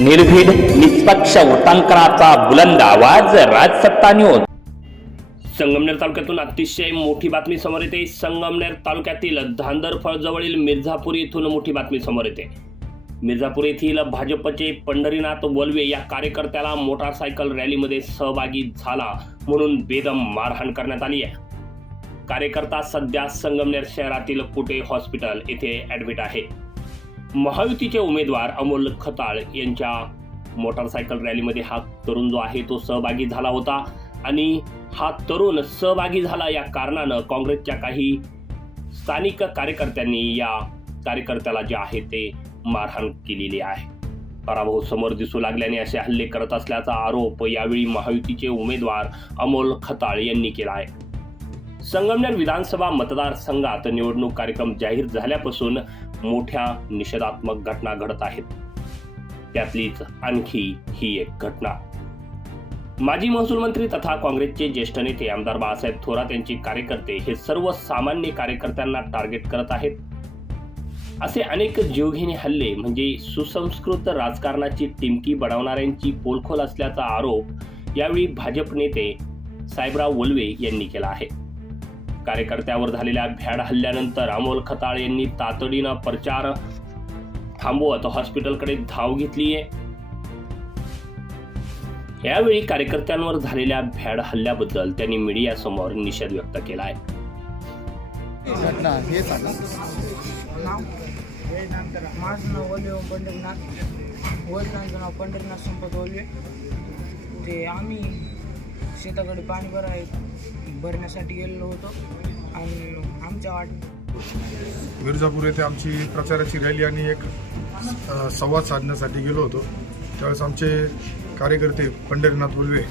निर्भीड निष्पक्ष वृत्तांकनाचा बुलंद आवाज राजसत्ता न्यूज संगमनेर तालुक्यातून अतिशय मोठी बातमी समोर येते. संगमनेर तालुक्यातील धांदरफळ जवळील मिर्झापूर येथून मोठी बातमी समोर येते. मिर्झापूर येथील भाजपचे पंढरीनाथ वलवे या कार्यकर्त्याला मोटारसायकल रॅलीमध्ये सहभागी झाला म्हणून बेदम मारहाण करण्यात आली आहे. कार्यकर्ता सध्या संगमनेर शहरातील कुटे हॉस्पिटल येथे ॲडमिट आहे. महायुतीचे उमेदवार अमोल खताळ यांच्या मोटारसायकल रॅलीमध्ये हा तरुण जो आहे तो सहभागी झाला होता. आणि हा तरुण सहभागी झाला या कारणानं काँग्रेसच्या काही स्थानिक कार्यकर्त्यांनी या कार्यकर्त्याला जे आहे ते मारहाण केलेली आहे. पराभव समोर दिसू लागल्याने असे हल्ले करत असल्याचा आरोप यावेळी महायुतीचे उमेदवार अमोल खताळ यांनी केला आहे. संगमनेर विधानसभा मतदारसंघात निवडणूक कार्यक्रम जाहीर झाल्यापासून मोठ्या निषेधात्मक घटना घडत आहेत. त्यातलीच आणखी ही एक घटना. माजी महसूल मंत्री तथा काँग्रेसचे ज्येष्ठ नेते आमदार बाळासाहेब थोरात यांचे कार्यकर्ते हे सर्व सामान्य कार्यकर्त्यांना टार्गेट करत आहेत. असे अनेक जीवघेणे हल्ले म्हणजे सुसंस्कृत राजकारणाची टिमकी बनवणाऱ्यांची पोलखोल असल्याचा आरोप यावेळी भाजप नेते साहेबराव वल्वे यांनी केला आहे. कार्यकर्त्यावर झालेल्या भ्याड हल्ल्यानंतर अमोल खताळ यांनी तातडीनं प्रचार थांबवत हॉस्पिटलकडे धाव घेतली आहे यावेळी कार्यकर्त्यांवर झालेल्या भ्याड हल्ल्याबद्दल त्यांनी मीडियासमोर निषेध व्यक्त केला आहे हे माझं नाव वल्वे ओम पंढरीनाथ. वडिलांचं नाव पंढरीनाथ संपत वल्वे ते आम्ही शेताकडे पाणी भर आहे भरण्यासाठी गेलेलो होतो. आणि आमच्या वाट मिर्झापूर येथे आमची प्रचाराची रॅली आणि एक संवाद साधण्यासाठी गेलो होतो. त्यावेळेस आमचे कार्यकर्ते पंढरीनाथ उल्वे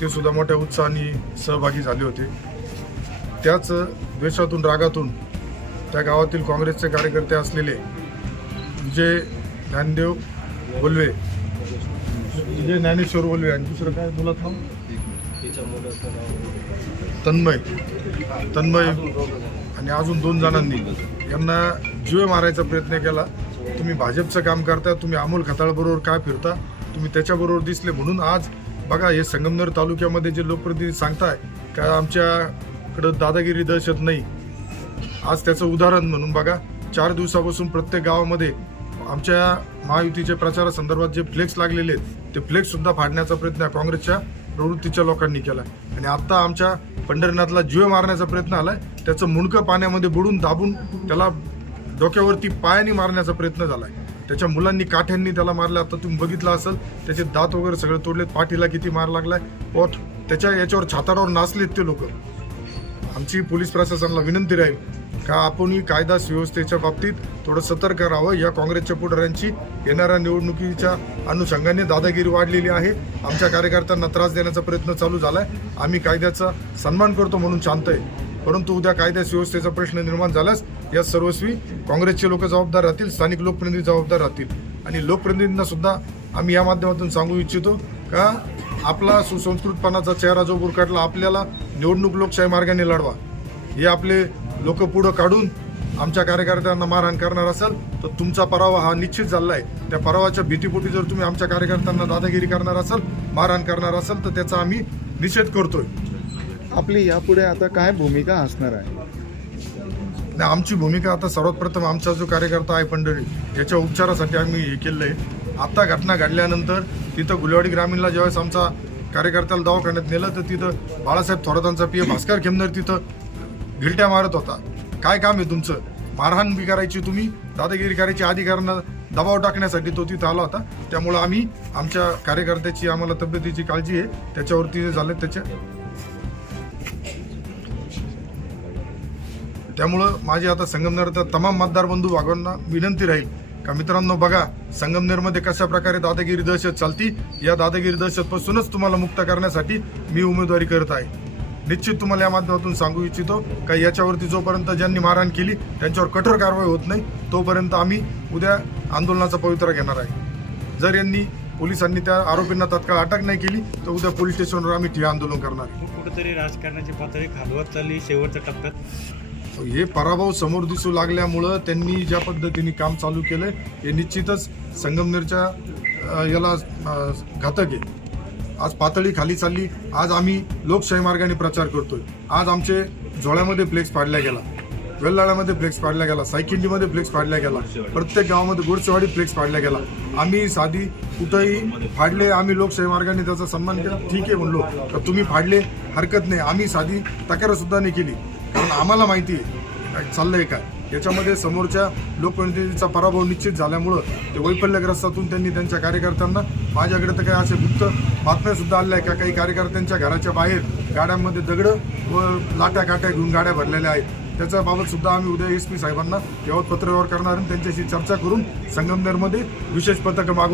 ते सुद्धा मोठ्या उत्साहाने सहभागी झाले होते. त्याच द्वेषातून रागातून त्या गावातील काँग्रेसचे कार्यकर्ते असलेले विजय ज्ञानदेव बोलवे विजय ज्ञानेश्वर बोलवे आणि दुसरं काय? बोलत नाव तन्मय. तन्मय आणि अजून दोन जणांनी. यांना जीवे मारायचा प्रयत्न केला. तुम्ही भाजपचं काम करता तुम्ही अमोल खताळबरोबर काय फिरता तुम्ही त्याच्याबरोबर दिसले म्हणून आज बघा हे संगमनेर तालुक्यामध्ये जे लोकप्रतिनिधी सांगताय का आमच्याकडं दादागिरी दहशत नाही. आज त्याचं उदाहरण म्हणून बघा चार दिवसापासून प्रत्येक गावामध्ये आमच्या महायुतीच्या प्रचारासंदर्भात जे फ्लेक्स लागलेले आहेत ते फ्लेक्स सुद्धा फाडण्याचा प्रयत्न काँग्रेसच्या. प्रवृत्तीच्या लोकांनी केला आणि आत्ता आमच्या पंढरीनाथला जीव मारण्याचा प्रयत्न आलाय. त्याचं मुंडकं पाण्यामध्ये बुडून दाबून त्याला डोक्यावरती पायाने मारण्याचा प्रयत्न झालाय. त्याच्या मुलांनी काठ्यांनी त्याला मारलं. आता तुम्ही बघितलं असेल त्याचे दात वगैरे सगळे तोडलेत. पाठीला किती मार लागलाय. व त्याच्या याच्यावर छाताडावर नाचलेत ते लोक. आमची पोलीस प्रशासनाला विनंती राहील का आपणही कायदा सुव्यवस्थेच्या बाबतीत थोडं सतर्क राहावं? या काँग्रेसच्या पुढाऱ्यांची येणाऱ्या निवडणुकीच्या अनुषंगाने दादागिरी वाढलेली आहे. आमच्या कार्यकर्त्यांना त्रास देण्याचा प्रयत्न चालू झाला आहे आम्ही कायद्याचा सन्मान करतो म्हणून शांत आहे. परंतु उद्या कायदा सुव्यवस्थेचा प्रश्न निर्माण झाल्यास या सर्वस्वी काँग्रेसचे लोक जबाबदार राहतील स्थानिक लोकप्रतिनिधी जबाबदार राहतील. आणि लोकप्रतिनिधींना सुद्धा आम्ही या माध्यमातून सांगू इच्छितो का आपला सुसंस्कृतपणाचा चेहरा जो बुरकाटला आपल्याला निवडणूक लोकशाही मार्गाने लढवा. हे आपले लोक पुढं काढून आमच्या कार्यकर्त्यांना मारहाण करणार असाल तर तुमचा पराभव हा निश्चित झाला आहे. त्या पराभवाच्या भीतीपोटी जर तुम्ही आमच्या कार्यकर्त्यांना दादागिरी करणार असाल मारहाण करणार असाल तर त्याचा आम्ही निषेध करतोय. आपली यापुढे आता काय भूमिका असणार आहे? आणि आमची भूमिका आता सर्वात प्रथम आमचा जो कार्यकर्ता आहे पंढरी याच्या उपचारासाठी आम्ही हे केलं आहे आता घटना घडल्यानंतर तिथं गुलेवाडी ग्रामीणला ज्यावेळेस आमचा कार्यकर्त्याला दवाखान्यात नेलं तर तिथं बाळासाहेब थोरातांचा पी भास्कर खेमनर तिथं गिलट्या मारत होता. काय काम आहे तुमचं? मारहाण बी करायची तुम्ही दादागिरी करायची अधिकाऱ्यांना दबाव टाकण्यासाठी तो तिथं आला होता. त्यामुळं आम्ही आमच्या कार्यकर्त्याची आम्हाला तब्येतीची काळजी आहे. त्याच्यावरती जे झालं त्याच्या त्यामुळं माझी आता संगमनेरचा तमाम मतदार बंधू भागांना विनंती राहील का मित्रांनो बघा संगमनेरमध्ये कशा प्रकारे दादागिरी दहशत चालती या दादागिरी दहशतपासूनच तुम्हाला मुक्त करण्यासाठी मी उमेदवारी करत आहे. निश्चित तुम्हाला या माध्यमातून सांगू इच्छितो का याच्यावरती जोपर्यंत ज्यांनी मारहाण केली त्यांच्यावर कठोर कारवाई होत नाही तोपर्यंत आम्ही उद्या आंदोलनाचा पवित्रा घेणार आहे. जर यांनी पोलिसांनी त्या आरोपींना तात्काळ अटक नाही केली तर उद्या पोलीस स्टेशनवर आम्ही ठिय्या आंदोलन करणार कुठेतरी राजकारणाची पातळी खालवत चालली शेवटच्या टप्प्यात. हे पराभव समोर दिसू लागल्यामुळं त्यांनी ज्या पद्धतीने काम चालू केलंय हे निश्चितच संगमनेरच्या याला घातक आहे. आज पातळी खाली चालली. आज आम्ही लोकशाही मार्गाने प्रचार करतोय. आज आमचे झोळ्यामध्ये फ्लेक्स पाडला गेला. वेल्लाळ्यामध्ये फ्लेक्स पाडला गेला. सायकिंडीमध्ये फ्लेक्स पाडला गेला. प्रत्येक गावामध्ये गुडसेवाडी फ्लेक्स पाडला गेला. आम्ही साधी कुठंही फाडले आम्ही लोकशाही मार्गाने त्याचा सन्मान केला. ठीक आहे म्हणलो तर तुम्ही फाडले हरकत नाही. आम्ही साधी तक्रारसुद्धा नाही केली. कारण आम्हाला माहिती आहे. चाललं चाललंय काय? याच्यामध्ये समोरच्या लोकप्रतिनिधीचा पराभव निश्चित झाल्यामुळं ते वैफल्यग्रस्तातून त्यांनी त्यांच्या कार्यकर्त्यांना माझ्याकडे तर काही असे गुप्त बातम्यासुद्धा आल्या आहे का? काही कार्यकर्त्यांच्या घराच्या बाहेर गाड्यांमध्ये दगडं व लाट्या काट्या घेऊन गाड्या भरलेल्या आहेत. त्याच्याबाबतसुद्धा आम्ही उद्या एस पी साहेबांना यावत पत्रव्यवहार करणार आणि त्यांच्याशी चर्चा करून संगमनेरमध्ये विशेष पथकं मागू